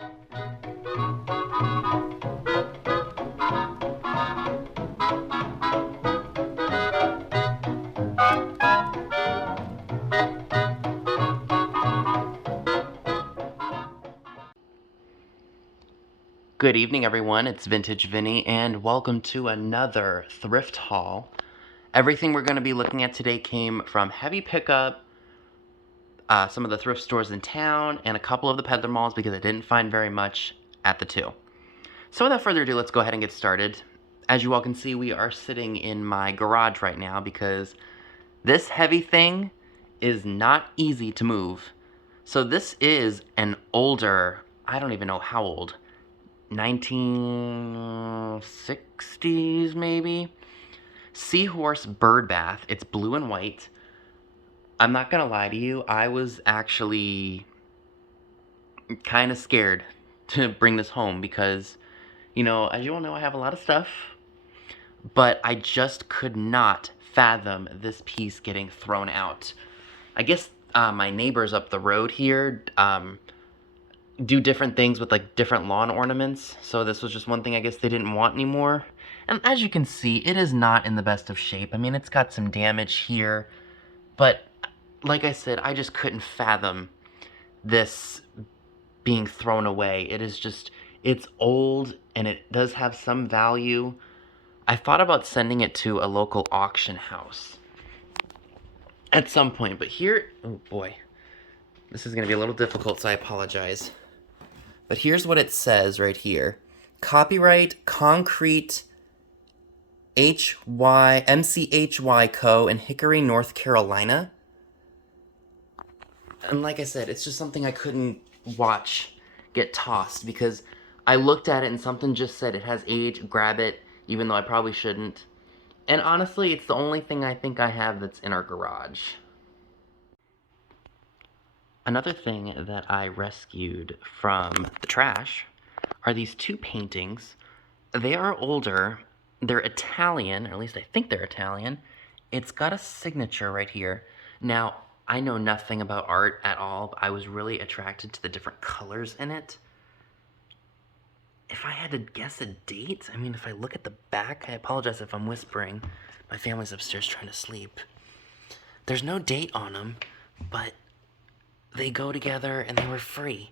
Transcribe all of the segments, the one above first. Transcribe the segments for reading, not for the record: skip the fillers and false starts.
Good evening, everyone. It's Vintage Vinny, and welcome to another thrift haul. Everything we're going to be looking at today came from Heavy Pickup, some of the thrift stores in town, and a couple of the peddler malls because I didn't find very much at the two. So without further ado, let's go ahead and get started. As you all can see, we are sitting in my garage right now because this heavy thing is not easy to move. So this is an older, I don't even know how old, 1960s maybe, Seahorse bird bath. It's blue and white. I'm not gonna lie to you, I was actually kind of scared to bring this home because, you know, as you all know, I have a lot of stuff, but I just could not fathom this piece getting thrown out. I guess my neighbors up the road here do different things with like different lawn ornaments, so this was just one thing I guess they didn't want anymore. And as you can see, it is not in the best of shape. I mean, it's got some damage here, but like I said, I just couldn't fathom this being thrown away. It is just, it's old and it does have some value. I thought about sending it to a local auction house at some point, but here, oh boy, this is gonna be a little difficult, so I apologize. But here's what it says right here. Copyright Concrete MCHY Co. in Hickory, North Carolina. And like I said, it's just something I couldn't watch get tossed because I looked at it and something just said it has age, grab it, even though I probably shouldn't. And honestly, it's the only thing I think I have that's in our garage. Another thing that I rescued from the trash are these two paintings. They are older. They're Italian, or at least I think they're Italian. It's got a signature right here. Now, I know nothing about art at all, but I was really attracted to the different colors in it. If I had to guess a date, I mean, if I look at the back, I apologize if I'm whispering. My family's upstairs trying to sleep. There's no date on them, but they go together and they were free.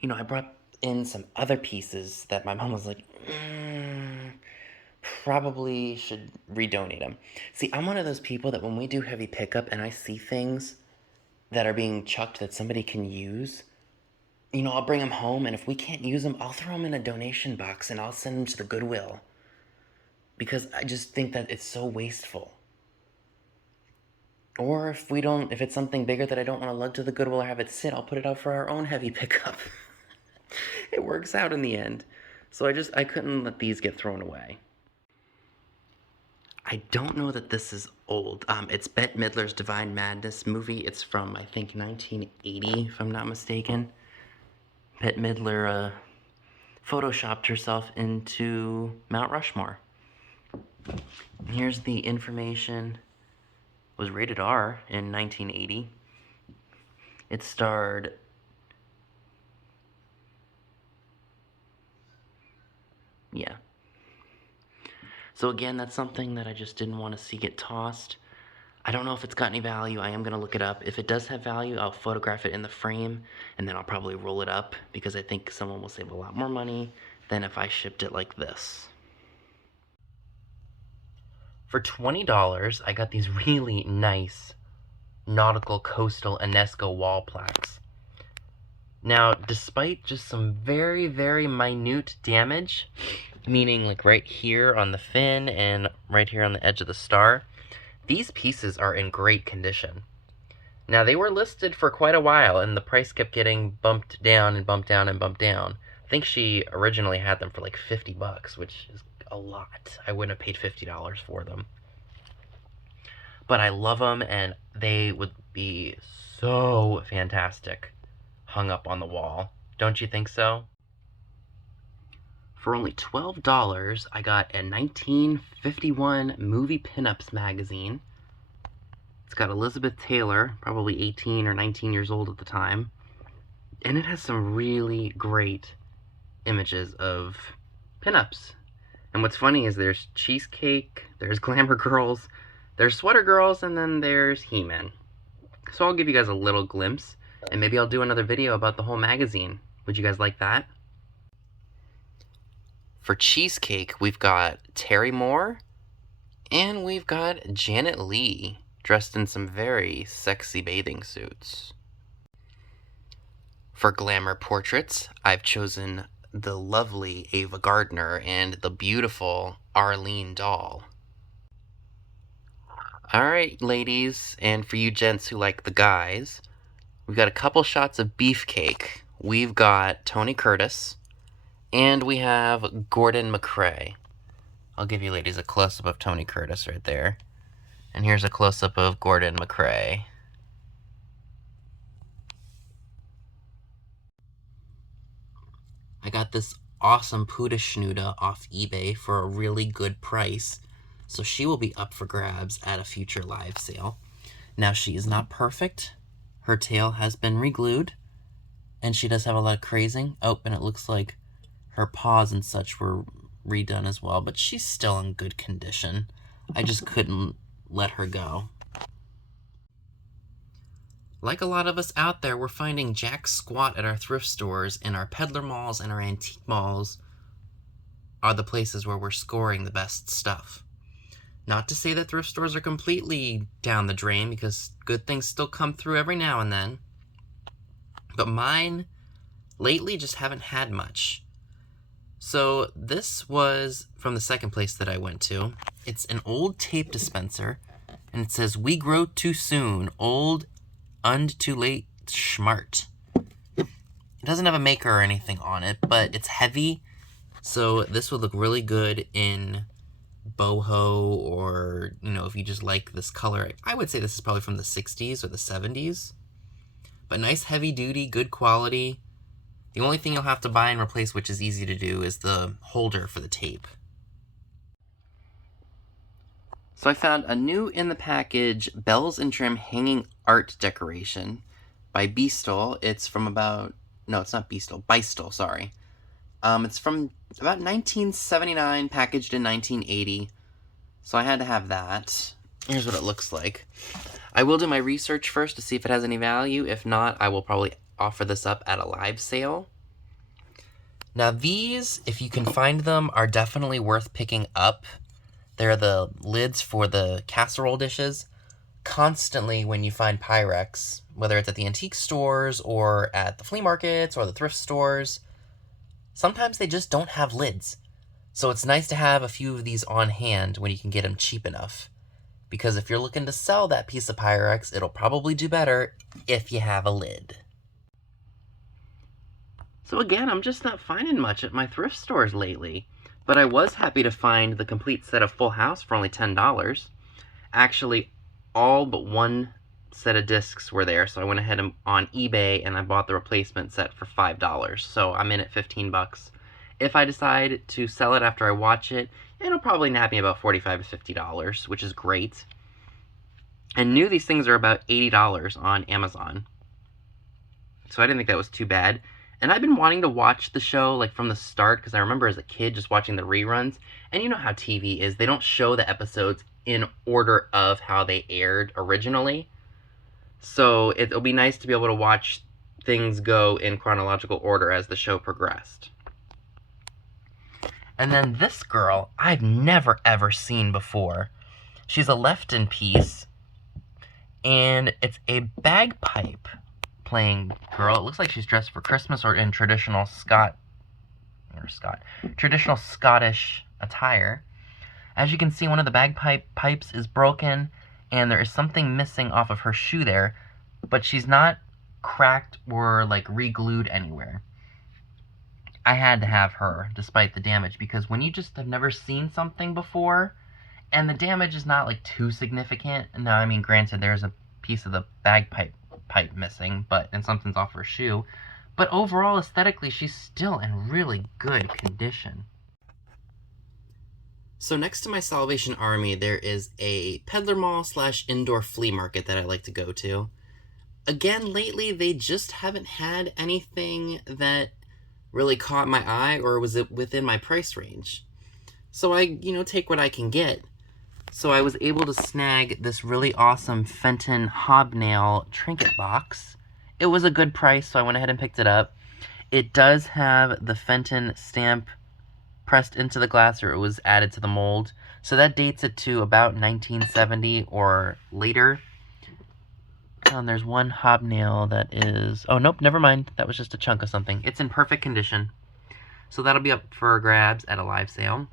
You know, I brought in some other pieces that my mom was like, probably should redonate them. See, I'm one of those people that when we do heavy pickup and I see things that are being chucked that somebody can use, you know, I'll bring them home, and if we can't use them, I'll throw them in a donation box and I'll send them to the Goodwill. Because I just think that it's so wasteful. Or if it's something bigger that I don't want to lug to the Goodwill or have it sit, I'll put it out for our own heavy pickup. It works out in the end. So I couldn't let these get thrown away. I don't know that this is old. It's Bette Midler's Divine Madness movie. It's from, I think, 1980, if I'm not mistaken. Bette Midler photoshopped herself into Mount Rushmore. Here's the information. Was rated R in 1980. It starred So again, that's something that I just didn't want to see get tossed. I don't know if it's got any value. I am going to look it up. If it does have value, I'll photograph it in the frame, and then I'll probably roll it up because I think someone will save a lot more money than if I shipped it like this. For $20, I got these really nice nautical coastal UNESCO wall plaques. Now, despite just some very, very minute damage, meaning like right here on the fin and right here on the edge of the star, these pieces are in great condition. Now, they were listed for quite a while, and the price kept getting bumped down and bumped down and bumped down. I think she originally had them for like $50, which is a lot. I wouldn't have paid $50 for them. But I love them, and they would be so fantastic hung up on the wall. Don't you think so? For only $12, I got a 1951 Movie Pinups magazine. It's got Elizabeth Taylor, probably 18 or 19 years old at the time. And it has some really great images of pinups. And what's funny is there's cheesecake, there's glamour girls, there's sweater girls, and then there's He-Man. So I'll give you guys a little glimpse, and maybe I'll do another video about the whole magazine. Would you guys like that? For cheesecake, we've got Terry Moore, and we've got Janet Leigh, dressed in some very sexy bathing suits. For glamour portraits, I've chosen the lovely Ava Gardner and the beautiful Arlene Dahl. Alright, ladies, and for you gents who like the guys, we've got a couple shots of beefcake. We've got Tony Curtis, and we have Gordon McCrae. I'll give you ladies a close-up of Tony Curtis right there. And here's a close-up of Gordon McCrae. I got this awesome Puda Schnuda off eBay for a really good price, so she will be up for grabs at a future live sale. Now, she is not perfect. Her tail has been re-glued, and she does have a lot of crazing. Oh, and it looks like her paws and such were redone as well, but she's still in good condition. I just couldn't let her go. Like a lot of us out there, we're finding jack squat at our thrift stores, and our peddler malls and our antique malls are the places where we're scoring the best stuff. Not to say that thrift stores are completely down the drain, because good things still come through every now and then. But mine, lately, just haven't had much. So this was from the second place that I went to. It's an old tape dispenser, and it says, "We grow too soon, old und too late schmart." It doesn't have a maker or anything on it, but it's heavy, so this would look really good in boho, or, you know, if you just like this color. I would say this is probably from the 60s or the 70s. But nice heavy duty, good quality. The only thing you'll have to buy and replace, which is easy to do, is the holder for the tape. So I found a new in the package bells and trim hanging art decoration by Beastle. It's from about, no, it's not Beastle, Beistel, sorry. It's from about 1979, packaged in 1980. So I had to have that. Here's what it looks like. I will do my research first to see if it has any value. If not, I will probably offer this up at a live sale. Now these, if you can find them, are definitely worth picking up. They're the lids for the casserole dishes. Constantly when you find Pyrex, whether it's at the antique stores or at the flea markets or the thrift stores, sometimes they just don't have lids. So it's nice to have a few of these on hand when you can get them cheap enough. Because if you're looking to sell that piece of Pyrex, it'll probably do better if you have a lid. So again, I'm just not finding much at my thrift stores lately. But I was happy to find the complete set of Full House for only $10. Actually, all but one set of discs were there, so I went ahead on eBay and I bought the replacement set for $5. So I'm in at 15 bucks. If I decide to sell it after I watch it, it'll probably nab me about $45 to $50, which is great. And new, these things are about $80 on Amazon. So I didn't think that was too bad. And I've been wanting to watch the show, like, from the start, because I remember as a kid just watching the reruns. And you know how TV is. They don't show the episodes in order of how they aired originally. So it'll be nice to be able to watch things go in chronological order as the show progressed. And then this girl, I've never ever seen before. She's a Lefton piece, and it's a bagpipe playing girl. It looks like she's dressed for Christmas or in traditional traditional Scottish attire. As you can see, one of the pipes is broken, and there is something missing off of her shoe there, but she's not cracked or like re-glued anywhere. I had to have her despite the damage, because when you just have never seen something before and the damage is not like too significant. Now, I mean, granted, there's a piece of the bagpipe missing, and something's off her shoe, but overall, aesthetically, she's still in really good condition. So next to my Salvation Army, there is a peddler mall / indoor flea market that I like to go to. again, lately, they just haven't had anything that really caught my eye or was it within my price range. So I, take what I can get. So I was able to snag this really awesome Fenton Hobnail trinket box. It was a good price, so I went ahead and picked it up. It does have the Fenton stamp pressed into the glass, or it was added to the mold. So that dates it to about 1970 or later. And there's one hobnail that is... Oh, nope, never mind. That was just a chunk of something. It's in perfect condition. So that'll be up for grabs at a live sale.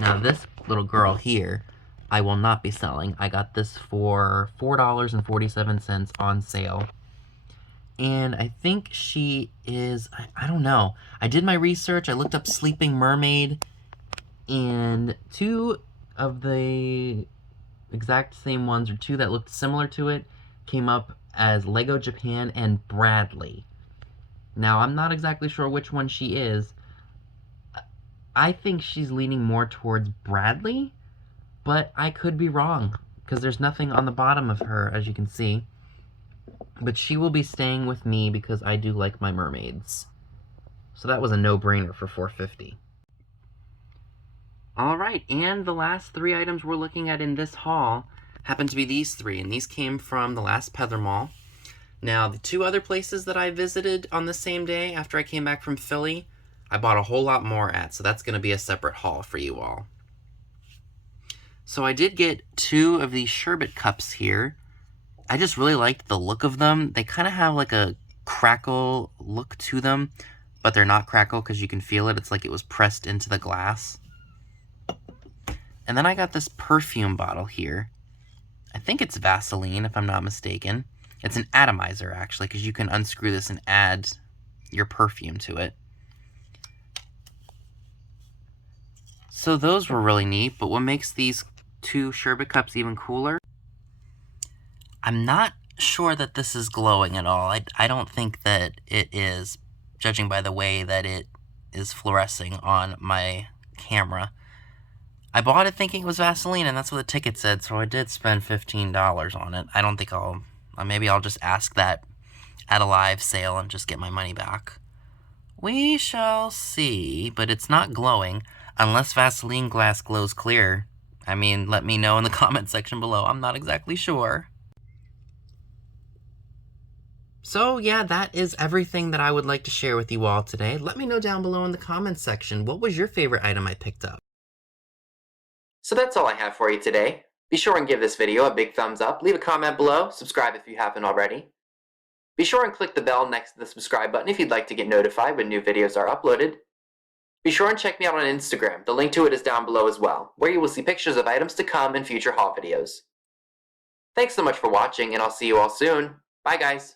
Now, this little girl here, I will not be selling. I got this for $4.47 on sale. And I think she is... I don't know. I did my research. I looked up Sleeping Mermaid. And two of the exact same ones, or two that looked similar to it, came up as Lego Japan and Bradley. Now, I'm not exactly sure which one she is. I think she's leaning more towards Bradley, but I could be wrong, because there's nothing on the bottom of her, as you can see. But she will be staying with me because I do like my mermaids. So that was a no-brainer for $4.50. Alright, and the last three items we're looking at in this haul happen to be these three, and these came from the last Peddler Mall. Now, the two other places that I visited on the same day after I came back from Philly, I bought a whole lot more at, so that's going to be a separate haul for you all. So I did get two of these Sherbet Cups here. I just really liked the look of them. They kind of have like a crackle look to them, but they're not crackle because you can feel it. It's like it was pressed into the glass. And then I got this perfume bottle here. I think it's Vaseline, if I'm not mistaken. It's an atomizer, actually, because you can unscrew this and add your perfume to it. So those were really neat, but what makes these two Sherbet Cups even cooler? I'm not sure that this is glowing at all. I don't think that it is, judging by the way that it is fluorescing on my camera. I bought it thinking it was Vaseline, and that's what the ticket said, so I did spend $15 on it. I don't think maybe I'll just ask that at a live sale and just get my money back. We shall see, but it's not glowing, unless Vaseline glass glows clear. I mean, let me know in the comment section below. I'm not exactly sure. So, yeah, that is everything that I would like to share with you all today. Let me know down below in the comments section, what was your favorite item I picked up? So that's all I have for you today. Be sure and give this video a big thumbs up, leave a comment below, subscribe if you haven't already. Be sure and click the bell next to the subscribe button if you'd like to get notified when new videos are uploaded. Be sure and check me out on Instagram, the link to it is down below as well, where you will see pictures of items to come in future haul videos. Thanks so much for watching, and I'll see you all soon. Bye guys!